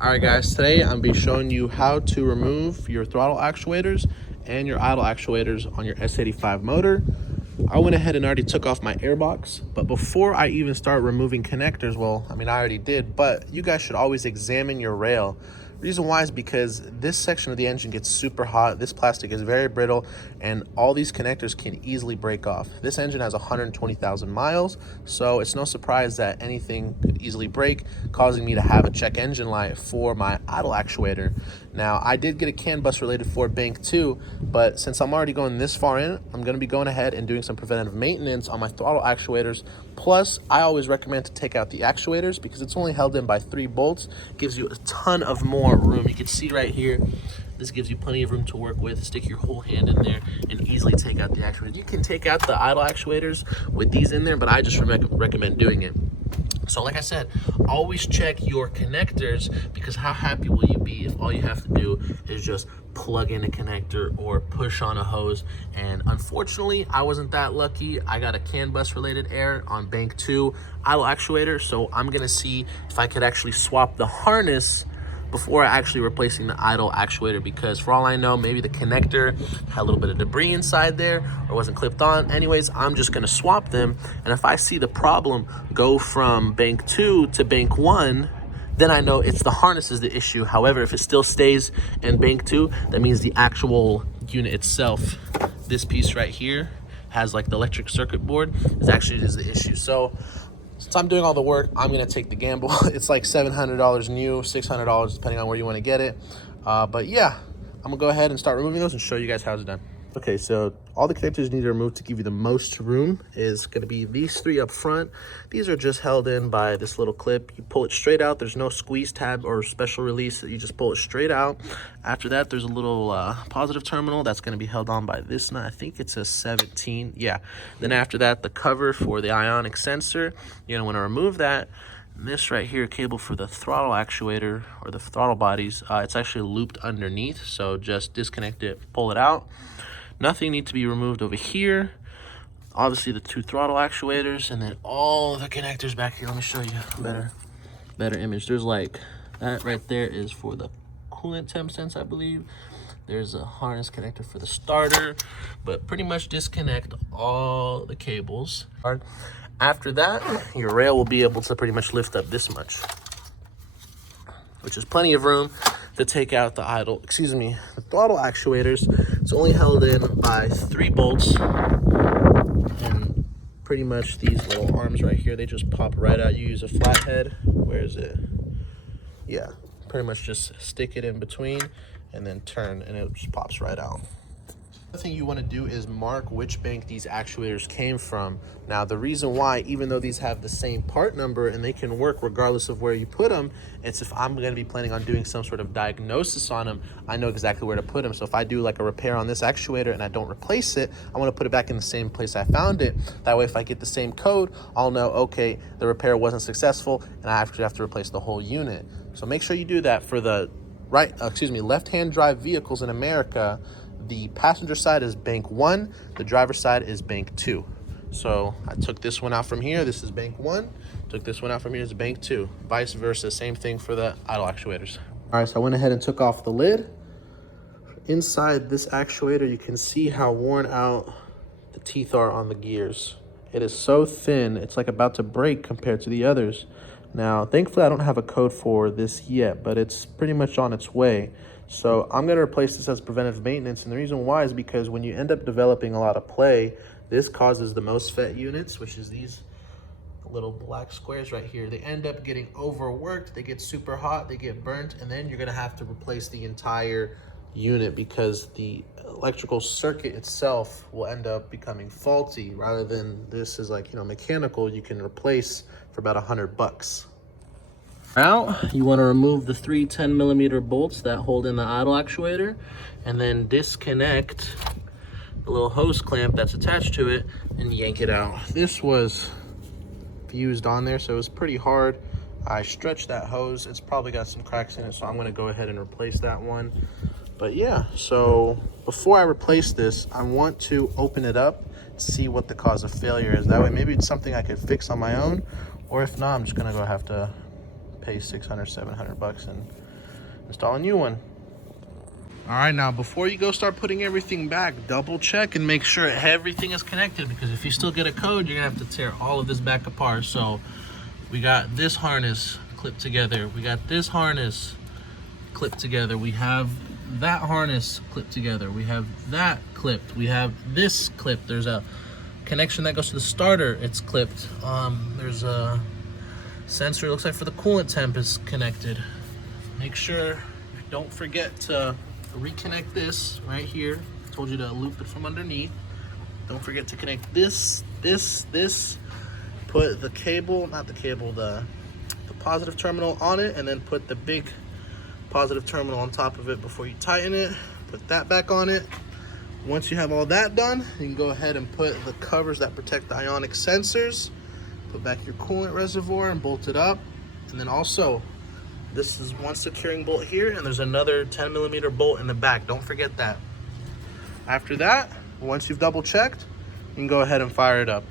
Alright guys, today I'm going to be showing you how to remove your throttle actuators and your idle actuators on your S85 motor. I went ahead and already took off my airbox, but before I even start removing connectors, well, I mean, I already did, but you guys should always examine your rail. Reason why is because this section of the engine gets super hot. This plastic is very brittle and all these connectors can easily break off. This engine has 120,000 miles, so it's no surprise that anything could easily break, causing me to have a check engine light for my idle actuator. Now, I did get a CAN bus related for bank 2, but since I'm already going this far in, I'm going to be going ahead and doing some preventative maintenance on my throttle actuators. Plus, I always recommend to take out the actuators because it's only held in by 3 bolts. It gives you a ton of more room. You can see right here, this gives you plenty of room to work with. Stick your whole hand in there and easily take out the actuators. You can take out the idle actuators with these in there, but I just recommend doing it. So like I said, always check your connectors, because how happy will you be if all you have to do is just plug in a connector or push on a hose? And unfortunately, I wasn't that lucky. I got a CAN bus related error on bank 2 idle actuator, so I'm gonna see if I could actually swap the harness before actually replacing the idle actuator, because for all I know, maybe the connector had a little bit of debris inside there or wasn't clipped on. Anyways, I'm just gonna swap them, and if I see the problem go from bank 2 to bank 1, then I know it's the harness is the issue. However, if it still stays in bank 2, that means the actual unit itself, this piece right here, has like the electric circuit board, is the issue. So since I'm doing all the work, I'm gonna take the gamble. It's like $700 new, $600 depending on where you want to get it. But yeah, I'm gonna go ahead and start removing those and show you guys how it's done. Okay, so all the connectors you need to remove to give you the most room is gonna be these 3 up front. These are just held in by this little clip. You pull it straight out. There's no squeeze tab or special release. You just pull it straight out. After that, there's a little positive terminal that's gonna be held on by this nut. I think it's a 17, yeah. Then after that, the cover for the ionic sensor. You're gonna wanna remove that. This right here, cable for the throttle actuator or the throttle bodies, it's actually looped underneath, so just disconnect it, pull it out. Nothing needs to be removed over here. Obviously the 2 throttle actuators, and then all the connectors back here. Let me show you a better image. There's like, that right there is for the coolant temp sense, I believe. There's a harness connector for the starter, but pretty much disconnect all the cables. After that, your rail will be able to pretty much lift up this much, which is plenty of room to take out the the throttle actuators. It's only held in by 3 bolts, and pretty much these little arms right here, they just pop right out. You use a flathead. Where is it? Yeah, pretty much just stick it in between and then turn, and it just pops right out. The thing you want to do is mark which bank these actuators came from. Now, the reason why, even though these have the same part number and they can work regardless of where you put them, it's if I'm going to be planning on doing some sort of diagnosis on them, I know exactly where to put them. So if I do like a repair on this actuator and I don't replace it, I want to put it back in the same place I found it. That way, if I get the same code, I'll know, okay, the repair wasn't successful and I actually have to replace the whole unit. So make sure you do that for the left-hand drive vehicles in America. The passenger side is bank 1, the driver's side is bank 2. So I took this one out from here, this is bank 1, took this one out from here, this is bank 2. Vice versa, same thing for the idle actuators. All right, so I went ahead and took off the lid. Inside this actuator, you can see how worn out the teeth are on the gears. It is so thin, it's like about to break compared to the others. Now, thankfully, I don't have a code for this yet, but it's pretty much on its way. So I'm going to replace this as preventive maintenance, and the reason why is because when you end up developing a lot of play, this causes the MOSFET units, which is these little black squares right here. They end up getting overworked, they get super hot, they get burnt, and then you're going to have to replace the entire unit because the electrical circuit itself will end up becoming faulty, rather than this is like, mechanical, you can replace for about $100. Now, you want to remove the 3 10mm bolts that hold in the idle actuator, and then disconnect the little hose clamp that's attached to it and yank it out. This was fused on there, so it was pretty hard. I stretched that hose. It's probably got some cracks in it, so I'm going to go ahead and replace that one. But yeah, so before I replace this, I want to open it up, see what the cause of failure is. That way, maybe it's something I could fix on my own, or if not, I'm just going to have to pay $600, $700 and install a new one. All right, now before you go start putting everything back, double check and make sure everything is connected, because if you still get a code, you're gonna have to tear all of this back apart. So we got this harness clipped together. We got this harness clipped together. We have that harness clipped together. We have that clipped. We have this clipped. There's a connection that goes to the starter. It's clipped. There's a sensor, it looks like, for the coolant temp is connected. Make sure, don't forget to reconnect this right here. I told you to loop it from underneath. Don't forget to connect this. Put the cable, not the cable, the positive terminal on it, and then put the big positive terminal on top of it before you tighten it. Put that back on it. Once you have all that done, you can go ahead and put the covers that protect the ionic sensors. Put back your coolant reservoir and bolt it up. And then also, this is one securing bolt here, and there's another 10mm bolt in the back. Don't forget that. After that, once you've double checked, you can go ahead and fire it up.